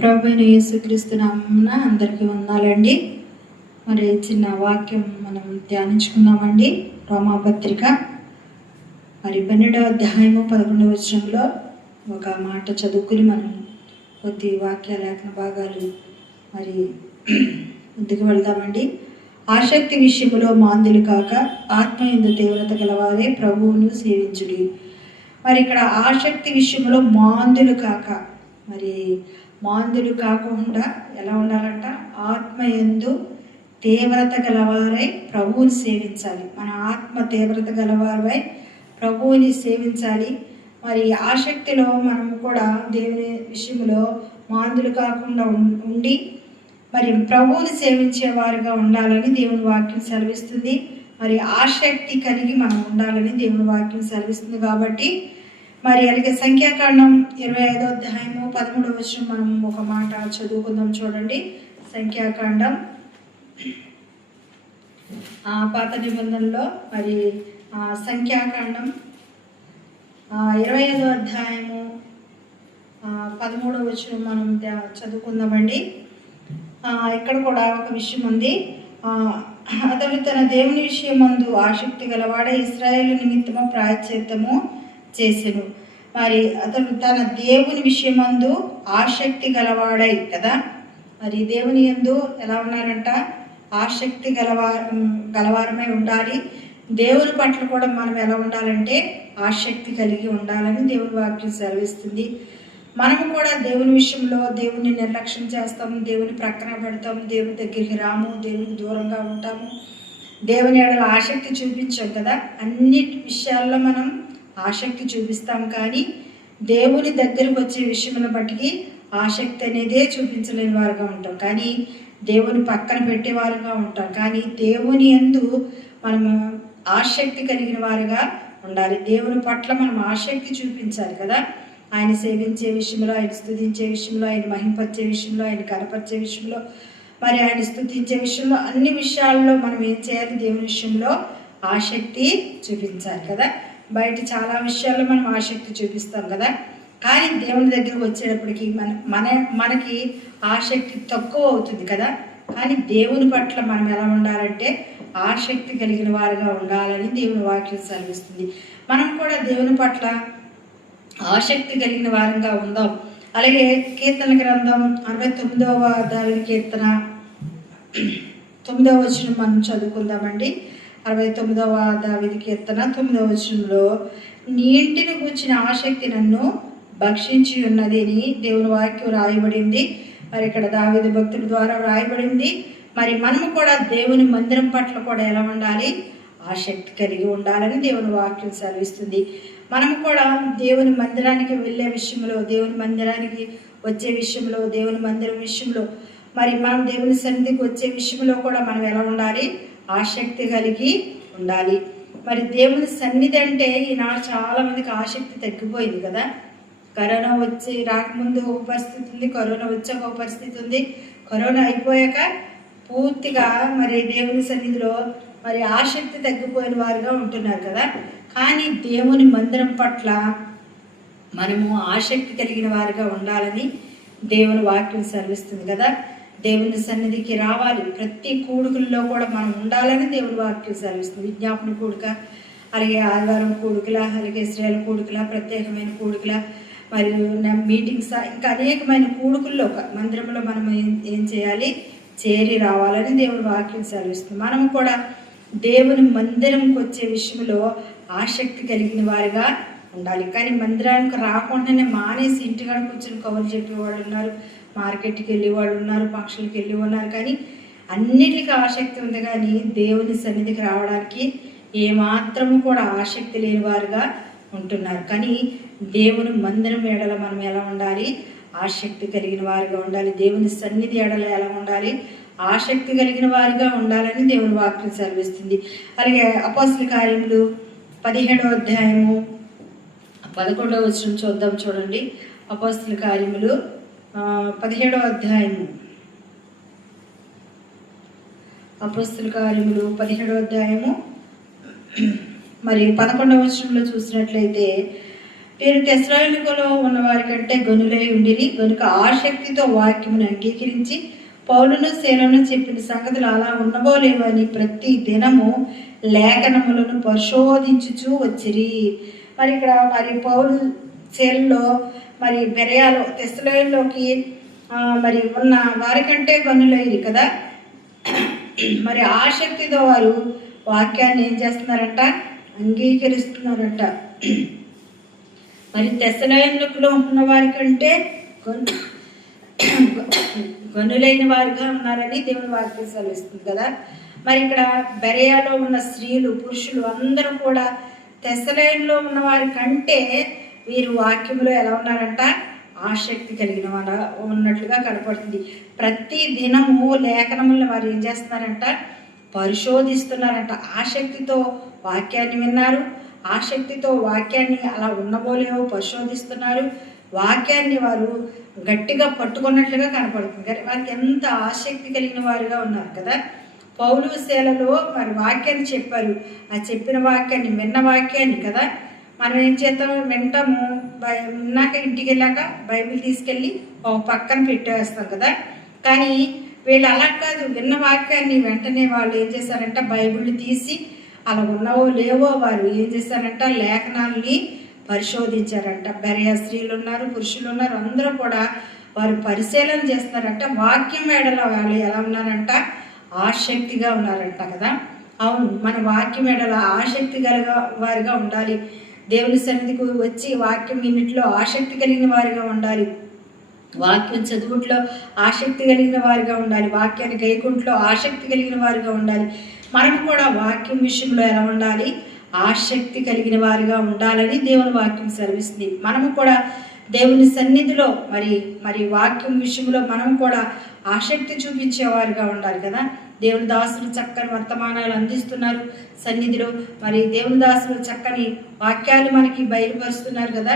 ప్రభువైన యేసుక్రీస్తు నామమున అందరికీ వందనాలండి. మరి చిన్న వాక్యం మనం ధ్యానించుకుందామండి. రోమాపత్రిక మరి 12వ అధ్యాయము 11వ వచనంలో ఒక మాట చదువుకుని మనం కొద్ది వాక్య లేఖన భాగాలు మరి ముందుకు వెళ్దామండి. ఆసక్తి విషయములో మాంద్యులు కాక ఆత్మయందు తీవ్రత గలవారే ప్రభువును సేవించుడి. మరి ఇక్కడ ఆసక్తి విషయంలో మాంద్యులు కాక, మరి మాంద్యులు కాకుండా ఎలా ఉండాలంట? ఆత్మయందు తీవ్రత గలవారై ప్రభువుని సేవించాలి. మన ఆత్మ తీవ్రత గలవారై ప్రభువుని సేవించాలి. మరి ఆసక్తిలో మనం కూడా దేవుని విషయంలో మాంద్యులు కాకుండా ఉండి మరి ప్రభువుని సేవించేవారుగా ఉండాలని దేవుని వాక్యం సెలవిస్తుంది. మరి ఆసక్తి కలిగి మనం ఉండాలని దేవుని వాక్యం సెలవిస్తుంది. కాబట్టి మరి అలాగే సంఖ్యాకాండం 25వ అధ్యాయము 13వ వచనం మనం ఒక మాట చదువుకుందాం. చూడండి, సంఖ్యాకాండం పాత నిబంధనలో మరి సంఖ్యాకాండం 25వ అధ్యాయము 13వ వచనం మనం చదువుకుందామండి. ఇక్కడ కూడా ఒక విషయం ఉంది. అతడు తన దేవుని విషయమందు ఆసక్తి గలవాడే ఇశ్రాయేలు నిమిత్తము ప్రాయశ్చిత్తము చేసెను. మరి అతడు తన దేవుని విషయమందు ఆసక్తి గలవాడై కదా, మరి దేవుని యందు ఎలా ఉన్నారంట? ఆసక్తి గలవారమై ఉండాలి. దేవుని పట్ల కూడా మనం ఎలా ఉండాలంటే ఆసక్తి కలిగి ఉండాలని దేవుని వాక్యం సెలవిస్తుంది. మనము కూడా దేవుని విషయంలో దేవుని నిర్లక్ష్యం చేస్తాము, దేవుని ప్రక్కన పెడతాము, దేవుని దగ్గరికి రాము, దేవునికి దూరంగా ఉంటాము, దేవుని ఎడల ఆసక్తి చూపించాం కదా. అన్ని విషయాల్లో మనం ఆసక్తి చూపిస్తాం, కానీ దేవుని దగ్గరికి వచ్చే విషయంలో బట్టి ఆసక్తి అనేదే చూపించలేని వారుగా ఉంటాం, కానీ దేవుని పక్కన పెట్టేవారుగా ఉంటాం. కానీ దేవుని యందు మనము ఆసక్తి కలిగిన వారుగా ఉండాలి. దేవుని పట్ల మనం ఆసక్తి చూపించాలి కదా. ఆయన సేవించే విషయంలో, ఆయన స్తుతించే విషయంలో, ఆయన మహింపరిచే విషయంలో, ఆయన కనపరిచే విషయంలో, మరి ఆయన స్తుతించే విషయంలో, అన్ని విషయాల్లో మనం ఏం చేయాలి? దేవుని విషయంలో ఆసక్తి చూపించాలి కదా. బయట చాలా విషయాల్లో మనం ఆసక్తి చూపిస్తాం కదా, కానీ దేవుని దగ్గరకు వచ్చేటప్పటికి మనకి ఆసక్తి తక్కువ అవుతుంది కదా. కానీ దేవుని పట్ల మనం ఎలా ఉండాలంటే ఆసక్తి కలిగిన వారుగా ఉండాలని దేవుని వాక్యం సెలవిస్తుంది. మనం కూడా దేవుని పట్ల ఆసక్తి కలిగిన వారంగా ఉందాం. అలాగే కీర్తన గ్రంథం 69వ దావిది కీర్తన 9వ వచనం మనం చదువుకుందామండి. 69వ దావిది కీర్తన 9వ వచనంలో, నీ ఇంటిని కూర్చిన ఆసక్తి నన్ను భక్షించి ఉన్నది అని దేవుని వాక్యం రాయబడింది. మరి ఇక్కడ దావీదు భక్తుల ద్వారా రాయబడింది. మరి మనము కూడా దేవుని మందిరం పట్ల కూడా ఎలా ఉండాలి? ఆసక్తి కలిగి ఉండాలని దేవుని వాక్యం సెలవిస్తుంది. మనము కూడా దేవుని మందిరానికి వెళ్ళే విషయంలో, దేవుని మందిరానికి వచ్చే విషయంలో, దేవుని మందిరం విషయంలో, మరి మనం దేవుని సన్నిధికి వచ్చే విషయంలో కూడా మనం ఎలా ఉండాలి? ఆసక్తి కలిగి ఉండాలి. మరి దేవుని సన్నిధి అంటే ఈనాడు చాలా మందికి ఆసక్తి తగ్గిపోయింది కదా. కరోనా వచ్చి రాకముందు ఒక పరిస్థితి ఉంది, కరోనా వచ్చాక ఒక పరిస్థితి ఉంది, కరోనా అయిపోయాక పూర్తిగా మరి దేవుని సన్నిధిలో మరి ఆసక్తి తగ్గిపోయిన వారుగా ఉంటున్నారు కదా. కానీ దేవుని మందిరం పట్ల మనము ఆసక్తి కలిగిన వారుగా ఉండాలని దేవుని వాక్యం సెలవిస్తుంది కదా. దేవుని సన్నిధికి రావాలి. ప్రతి కూడుకుల్లో కూడా మనం ఉండాలని దేవుని వాక్యం సెలవిస్తుంది. విజ్ఞాపన కూడుక, అలాగే ఆదివారం కూడుకుల, అలాగే ఇశ్రాయేలు కూడుకుల, ప్రత్యేకమైన కూడుకుల, మరియు మీటింగ్స్, ఇంకా అనేకమైన కూడుకుల్లో మందిరంలో మనం ఏం చేయాలి? చేరి రావాలని దేవుని వాక్యం సెలవిస్తుంది. మనము కూడా దేవుని మందిరంకి వచ్చే విషయంలో ఆసక్తి కలిగిన వారిగా ఉండాలి. కానీ మందిరానికి రాకుండానే మానేసి ఇంటికాడ కూర్చొని కబుర్లు చెప్పేవాళ్ళు ఉన్నారు, మార్కెట్కి వెళ్ళే వాళ్ళు ఉన్నారు, ఫంక్షన్కి వెళ్ళి ఉన్నారు. కానీ అన్నిటికీ ఆసక్తి ఉంది, కానీ దేవుని సన్నిధికి రావడానికి ఏమాత్రము కూడా ఆసక్తి లేని వారుగా ఉంటున్నారు. కానీ దేవుని మందిరం ఎడల మనం ఎలా ఉండాలి? ఆసక్తి కలిగిన వారిగా ఉండాలి. దేవుని సన్నిధి ఎడల ఎలా ఉండాలి? ఆసక్తి కలిగిన వారిగా ఉండాలని దేవుని వాక్యం సెలవిస్తుంది. అలాగే అపోస్తల కార్యములు 17వ అధ్యాయము 11వ వచనం చూద్దాం. చూడండి, అపోస్తల కార్యములు 17వ అధ్యాయము, అపోస్తల కార్యములు 17వ అధ్యాయము మరి 11వ వచనంలో చూసినట్లయితే, వీరు తెస్సలోనికలో ఉన్న వారి కంటే గనులై ఉండిరి గనుక ఆసక్తితో వాక్యమును అంగీకరించి పౌలును శీలను చెప్పిన సంగతులు అలా ఉన్నవో లేవని ప్రతి దినము లేఖనములను పరిశోధించుచూ వచ్చిరి. మరి ఇక్కడ మరి పౌలు శీలలో మరి బెరయాలో తెస్సలోనిలోకి మరి ఉన్న వారికంటే గనులైరి కదా. మరి ఆసక్తితో వారు వాక్యాన్ని ఏం చేస్తున్నారంట, అంగీకరిస్తున్నారంట. మరి తెస్సలోనికలో ఉన్న వారి కంటే గనులైన వారుగా ఉన్నారని దేవుని వాక్యం సెలవిస్తుంది కదా. మరి ఇక్కడ బెరయాలో ఉన్న స్త్రీలు పురుషులు అందరూ కూడా తెస్సలోనిలో ఉన్న వారి కంటే వీరు వాక్యంలో ఎలా ఉన్నారంట, ఆసక్తి కలిగిన వారు ఉన్నట్లుగా కనపడుతుంది. ప్రతి దినము లేఖనములను వారు ఏం చేస్తున్నారంట, పరిశోధిస్తున్నారంట. ఆసక్తితో వాక్యాన్ని విన్నారు, ఆసక్తితో వాక్యాన్ని అలా ఉన్నబోలేవో పరిశోధిస్తున్నారు, వాక్యాన్ని వారు గట్టిగా పట్టుకున్నట్లుగా కనపడుతుంది. వారికి ఎంత ఆసక్తి కలిగిన వారుగా ఉన్నారు కదా. పౌలు శీలలో మరి వాక్యాన్ని చెప్పారు. ఆ చెప్పిన వాక్యాన్ని విన్న వాక్యాన్ని కదా మనం ఏం చేస్తాం, వింటాము, విన్నాక ఇంటికి వెళ్ళాక బైబిల్ తీసుకెళ్ళి ఒక పక్కన పెట్టేస్తాం కదా. కానీ వీళ్ళు అలా కాదు, విన్న వాక్యాన్ని వెంటనే వాళ్ళు ఏం చేశారంట, బైబిల్ తీసి అలా ఉన్నవో లేవో వారు ఏం చేశారంట, లేఖనాలని పరిశోధించారంట. బెరయ స్త్రీలు ఉన్నారు, పురుషులు ఉన్నారు, అందరూ కూడా వారు పరిశీలన చేస్తున్నారంట. వాక్యం ఎడల వాళ్ళు ఎలా ఉన్నారంట, ఆసక్తిగా ఉన్నారంట కదా. అవును, మన వాక్యం ఎడల ఆసక్తి వారిగా ఉండాలి. దేవుని సన్నిధికి వచ్చి వాక్యం వినిట్లో ఆసక్తి కలిగిన వారిగా ఉండాలి. వాక్యం చదువుట్లో ఆసక్తి కలిగిన వారిగా ఉండాలి. వాక్యాన్ని గైకుంట్లో ఆసక్తి కలిగిన వారిగా ఉండాలి. మనం కూడా వాక్యం విషయంలో ఎలా ఉండాలి, ఆసక్తి కలిగిన వారిగా ఉండాలని దేవుని వాక్యం సెలవిస్తుంది. మనము కూడా దేవుని సన్నిధిలో మరి వాక్యం విషయంలో మనం కూడా ఆసక్తి చూపించేవారిగా ఉండాలి కదా. దేవుని దాసులు చక్కని వర్తమానాలు అందిస్తున్నారు సన్నిధిలో. మరి దేవుని దాసులు చక్కని వాక్యాలు మనకి బయలుపరుస్తున్నారు కదా.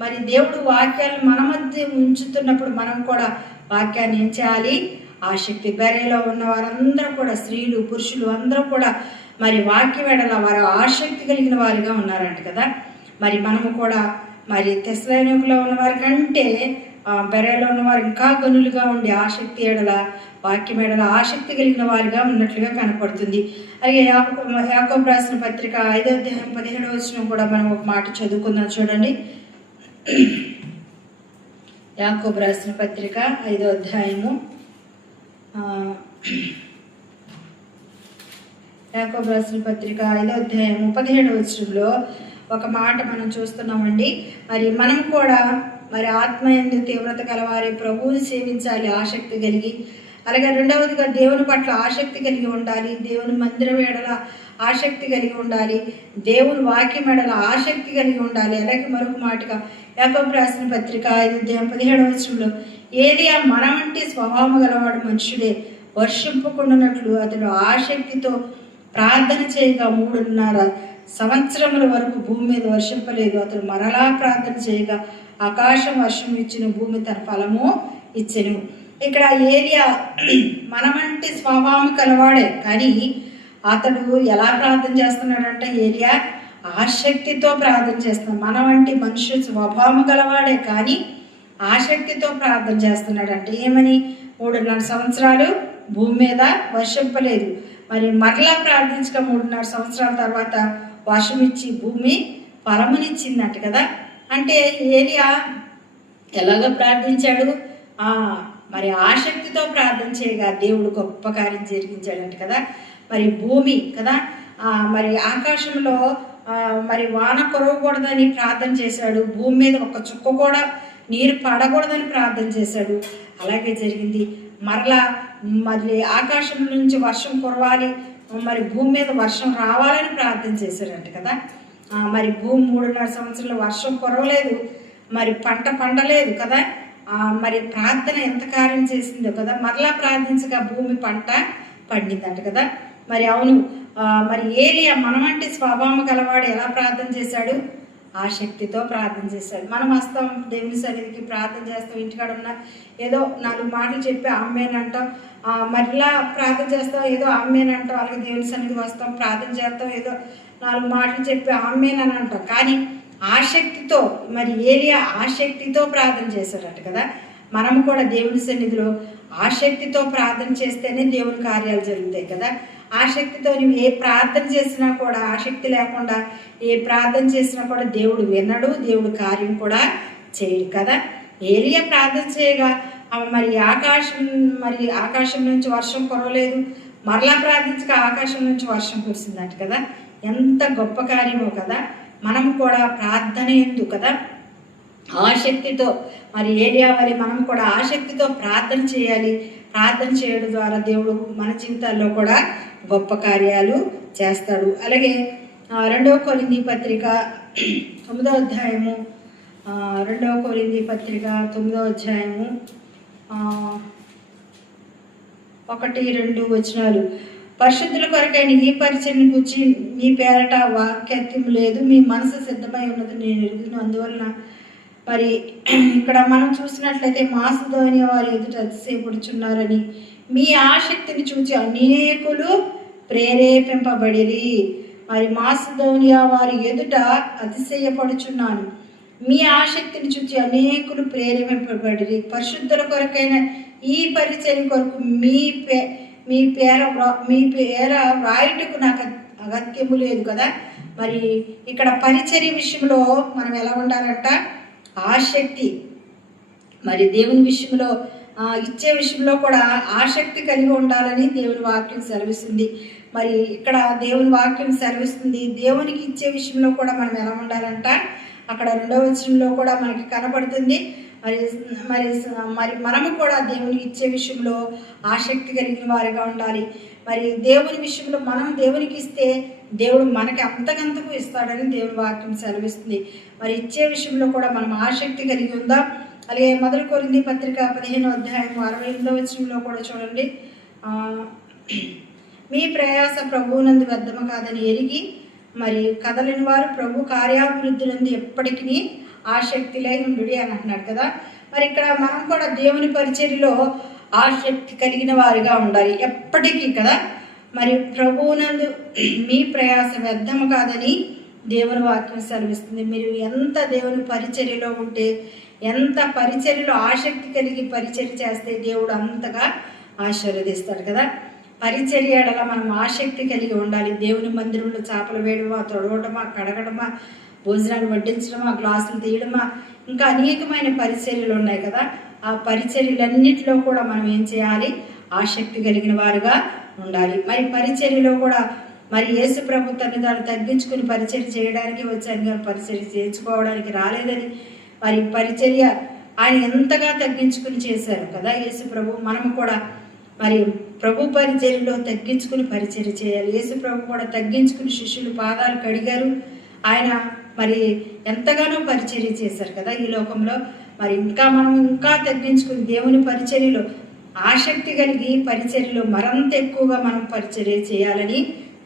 మరి దేవుడు వాక్యాలు మన మధ్య ఉంచుతున్నప్పుడు మనం కూడా వాక్యాన్ని ఏం చేయాలి, ఆసక్తి. బెరయలో ఉన్న వారందరూ కూడా స్త్రీలు పురుషులు అందరూ కూడా మరి వాక్యం ఎడల వారు ఆసక్తి కలిగిన వారిగా ఉన్నారంట కదా. మరి మనము కూడా మరి తెస్సలోనికలో ఉన్న వారి కంటే బెరయలో ఉన్నవారు ఇంకా గనులుగా ఉండి ఆసక్తి ఎడల వాక్యం ఎడల ఆసక్తి కలిగిన వారిగా ఉన్నట్లుగా కనపడుతుంది. అలాగే యాకోబు రాసిన పత్రిక 5వ అధ్యాయం 17వ వచనం కూడా మనం ఒక మాట చదువుకుందాం చూడండి. యాకోబు రాసిన పత్రిక 5వ అధ్యాయము యాకోబు రాసిన పత్రిక 5వ అధ్యాయము 17వ వచనంలో ఒక మాట మనం చూస్తున్నామండి. మరి మనం కూడా మరి ఆత్మయందు తీవ్రత కలవారి ప్రభువుని సేవించాలి ఆసక్తి కలిగి. అలాగే రెండవదిగా దేవుని పట్ల ఆసక్తి కలిగి ఉండాలి. దేవుని మందిరం ఎడల ఆసక్తి కలిగి ఉండాలి. దేవుని వాక్యం ఎడల ఆసక్తి కలిగి ఉండాలి. అలాగే మరొక మాటగా యాకోబు రాసిన పత్రిక 5వ అధ్యాయం 17వ వచనంలో ఏలియా మన వంటి స్వభావం గలవాడు మనుషుడే, వర్షింపకుండానట్లు అతడు ఆసక్తితో ప్రార్థన చేయగా 3.5 సంవత్సరముల వరకు భూమి మీద వర్షింపలేదు. అతడు మరలా ప్రార్థన చేయగా ఆకాశం వర్షం ఇచ్చిన, భూమి తన ఫలము ఇచ్చెను. ఇక్కడ ఏలియా మన వంటి స్వభావం కలవాడే, కానీ అతడు ఎలా ప్రార్థన చేస్తున్నాడంటే ఏలియా ఆసక్తితో ప్రార్థన చేస్తున్నాడు. మన వంటి మనుషు స్వభావం గలవాడే కానీ ఆసక్తితో ప్రార్థన చేస్తున్నాడంటే ఏమని, 3.5 సంవత్సరాలు భూమి మీద వర్షింపలేదు. మరి మరలా ప్రార్థించక 3.5 సంవత్సరాల తర్వాత వర్షం ఇచ్చి భూమి ఫలమునిచ్చిందంట కదా. అంటే ఏలియా ఎలాగ ప్రార్థించాడు, మరి ఆసక్తితో ప్రార్థన చేయగా దేవుడు గొప్ప కార్యం జరిగించాడంట కదా. మరి భూమి కదా, మరి ఆకాశంలో మరి వాన కురవకూడదని ప్రార్థన చేశాడు. భూమి మీద ఒక చుక్క కూడా నీరు పడకూడదని ప్రార్థన చేశాడు. అలాగే జరిగింది. మరలా మరి ఆకాశం నుంచి వర్షం కురవాలి, మరి భూమి మీద వర్షం రావాలని ప్రార్థన చేశాడంట కదా. మరి భూమి 3.5 సంవత్సరాలు వర్షం కురవలేదు, మరి పంట పండలేదు కదా. మరి ప్రార్థన ఎంత కార్యం చేసిందో కదా. మరలా ప్రార్థించగా భూమి పంట పండిందంట కదా. మరి అవును, మరి ఏలియా మన వంటి స్వభావం గలవాడు ఎలా ప్రార్థన చేశాడు, ఆసక్తితో ప్రార్థన చేశాడు. మనం వస్తాం దేవుని సన్నిధికి, ప్రార్థన చేస్తాం, ఇంటికాడ ఉన్న ఏదో 4 మాటలు చెప్పి ఆమెనంటాం, మరలా ప్రార్థన చేస్తాం, ఏదో ఆమెనంటాం. అలాగే దేవుని సన్నిధికి వస్తాం, ప్రార్థన చేస్తాం, ఏదో 4 మాటలు చెప్పి ఆమెనని అంటాం. కానీ ఆసక్తితో, మరి ఏలియా ఆసక్తితో ప్రార్థన చేశాడట కదా. మనం కూడా దేవుని సన్నిధిలో ఆసక్తితో ప్రార్థన చేస్తేనే దేవుని కార్యాలు జరుగుతాయి కదా. ఆసక్తితో నువ్వు ఏ ప్రార్థన చేసినా కూడా, ఆసక్తి లేకుండా ఏ ప్రార్థన చేసినా కూడా దేవుడు వినడు, దేవుడు కార్యం కూడా చేయడు కదా. ఏలియా ప్రార్థన చేయగా మరి ఆకాశం నుంచి వర్షం కురవలేదు, మరలా ప్రార్థించక ఆకాశం నుంచి వర్షం కురిసిందంట కదా. ఎంత గొప్ప కార్యమో కదా. మనం కూడా ప్రార్థన ఎందు కదా ఆసక్తితో, మరి ఏలియా వలె మనం కూడా ఆసక్తితో ప్రార్థన చేయాలి. ప్రార్థన చేయడం ద్వారా దేవుడు మన జీవితాల్లో కూడా గొప్ప కార్యాలు చేస్తాడు. అలాగే 2వ కొరింథీ పత్రిక 9వ అధ్యాయము 2వ కొరింథీ పత్రిక 9వ అధ్యాయము 1-2 వచనాలు. పరిశుద్ధుల కొరకైన ఈ పరిచయం గురించి మీ పేరట వాక్యత్యం లేదు, మీ మనసు సిద్ధమై ఉన్నది నేను ఎరుగును. అందువలన మరి ఇక్కడ మనం చూసినట్లయితే మాసిదోనియ వారి ఎదుట అతిశయపడుచున్నారని మీ ఆసక్తిని చూచి అనేకులు ప్రేరేపింపబడిరి. మరి మాసిదోనియా వారి ఎదుట అతిశయపడుచున్నాను, మీ ఆసక్తిని చూచి అనేకులు ప్రేరేపింపబడిరి. పరిశుద్ధుల కొరకైన ఈ పరిచయం కొరకు మీ పేర వ్రాయుటకు నాకు అగత్యము లేదు కదా. మరి ఇక్కడ పరిచర్య విషయంలో మనం ఎలా ఉండాలంట? ఆసక్తి, మరి దేవుని విషయంలో ఇచ్చే విషయంలో కూడా ఆసక్తి కలిగి ఉండాలని దేవుని వాక్యం సెలవిస్తుంది. మరి ఇక్కడ దేవుని వాక్యం సెలవిస్తుంది, దేవునికి ఇచ్చే విషయంలో కూడా మనం ఎలా ఉండాలంట? అక్కడ 2వ వచనంలో కూడా మనకి కనపడుతుంది. మరి మరి మరి మనము కూడా దేవునికి ఇచ్చే విషయంలో ఆసక్తి కలిగిన వారిగా ఉండాలి. మరి దేవుని విషయంలో మనం దేవునికి ఇస్తే దేవుడు మనకి అంతకంతకు ఇస్తాడని దేవుని వాక్యం సెలవిస్తుంది. మరి ఇచ్చే విషయంలో కూడా మనం ఆసక్తి కలిగి ఉందాం. అలాగే 1 కొరింథీ పత్రిక 15వ అధ్యాయం 68వ వచనంలో కూడా చూడండి, మీ ప్రయాస ప్రభువునందు వ్యర్థము కాదని ఎరిగి మరి కదలిన వారు ప్రభు కార్యాభివృద్ధులందు ఎప్పటికీ ఆసక్తిలై ఉండు అని అంటున్నాడు కదా. మరి ఇక్కడ మనం కూడా దేవుని పరిచర్యలో ఆసక్తి కలిగిన వారిగా ఉండాలి ఎప్పటికీ కదా. మరి ప్రభువునందు మీ ప్రయాస వ్యర్థము కాదని దేవుని వాక్యం సెలవిస్తుంది. మీరు ఎంత దేవుని పరిచర్యలో ఉంటే, ఎంత పరిచర్యలో ఆసక్తి కలిగి పరిచర్య చేస్తే దేవుడు అంతగా ఆశీర్వదిస్తాడు కదా. పరిచర్య ఎడల మనం ఆసక్తి కలిగి ఉండాలి. దేవుని మందిరంలో చేపలు వేయడమా, తొడవడమా, కడగడమా, భోజనాలు వడ్డించడమా, గ్లాసులు తీయడమా, ఇంకా అనేకమైన పరిచర్యలు ఉన్నాయి కదా. ఆ పరిచర్యలన్నిటిలో కూడా మనం ఏం చేయాలి? ఆసక్తి కలిగిన వారుగా ఉండాలి. మరి పరిచర్యలో కూడా మరి యేసు ప్రభు తను తగ్గించుకుని పరిచర్య చేయడానికి వచ్చాను కానీ పరిచర్య చేయించుకోవడానికి రాలేదని, మరి పరిచర్య ఆయన ఎంతగా తగ్గించుకుని చేశారు కదా యేసు ప్రభు. మనము కూడా మరి ప్రభు పరిచర్యలో తగ్గించుకుని పరిచర్య చేయాలి. యేసు ప్రభు కూడా తగ్గించుకుని శిష్యులు పాదాలు కడిగారు. ఆయన మరి ఎంతగానో పరిచర్య చేశారు కదా ఈ లోకంలో. మరి మనం ఇంకా తగ్గించుకుని దేవుని పరిచర్యలో ఆసక్తి కలిగి పరిచర్యలో మరింత ఎక్కువగా మనం పరిచర్య చేయాలని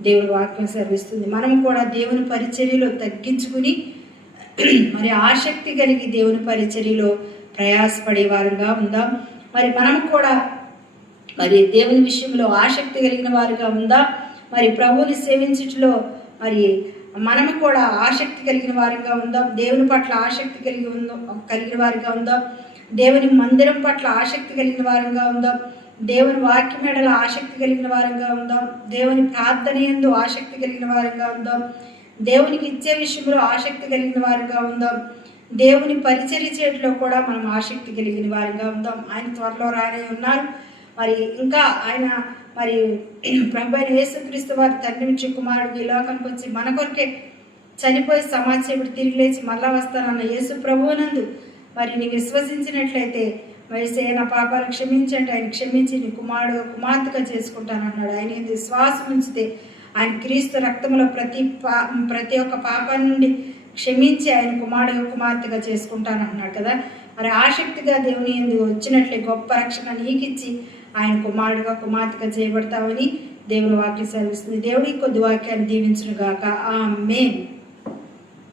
దేవుని వాక్యం సెలవిస్తుంది. మనం కూడా దేవుని పరిచర్యలో తగ్గించుకుని మరి ఆసక్తి కలిగి దేవుని పరిచర్యలో ప్రయాసపడే వారుగా ఉందాం. మరి మనం కూడా మరి దేవుని విషయంలో ఆసక్తి కలిగిన వారుగా ఉందాం. మరి ప్రభువుని సేవించుటలో మరి మనము కూడా ఆసక్తి కలిగిన వారిగా ఉందాం. దేవుని పట్ల ఆసక్తి కలిగిన వారిగా ఉందాం. దేవుని మందిరం పట్ల ఆసక్తి కలిగిన వారంగా ఉందాం. దేవుని వాక్యం ఎడల ఆసక్తి కలిగిన వారంగా ఉందాం. దేవుని ప్రార్థన యందు ఆసక్తి కలిగిన వారంగా ఉందాం. దేవునికి ఇచ్చే విషయంలో ఆసక్తి కలిగిన వారంగా ఉందాం. దేవుని పరిచర్య చేయడంలో కూడా మనం ఆసక్తి కలిగిన వారంగా ఉందాం. ఆయన త్వరలో రానే ఉన్నారు. మరి ఇంకా ఆయన మరి ప్రభు అయిన యేసుక్రీస్తు వారి తండ్రి నుంచి కుమారుడు ఈ లోకానికి వచ్చి మన కొరకే చనిపోయి సమాజసేవుడు తిరిగి లేచి మళ్ళా వస్తానన్న యేసు ప్రభువునందు మరి నీ విశ్వసించినట్లయితే యేసయ్య నా పాపాలు క్షమించండి, ఆయన క్షమించి నీ కుమార్తెగా చేసుకుంటానన్నాడు. ఆయన విశ్వాసం ఉంచితే ఆయన క్రీస్తు రక్తంలో ప్రతి ఒక్క పాపాన్ని నుండి క్షమించి ఆయన కుమార్తెగా చేసుకుంటానన్నాడు కదా. మరి ఆసక్తిగా దేవుని యందు వచ్చినట్లే గొప్ప రక్షణ నీకిచ్చి ఆయన కుమార్తెగా చేయబడతామని దేవుని వాక్యం సెలవిస్తుంది. దేవుడి కొద్ది వాక్యాన్ని దీవించును గాక. ఆమేన్.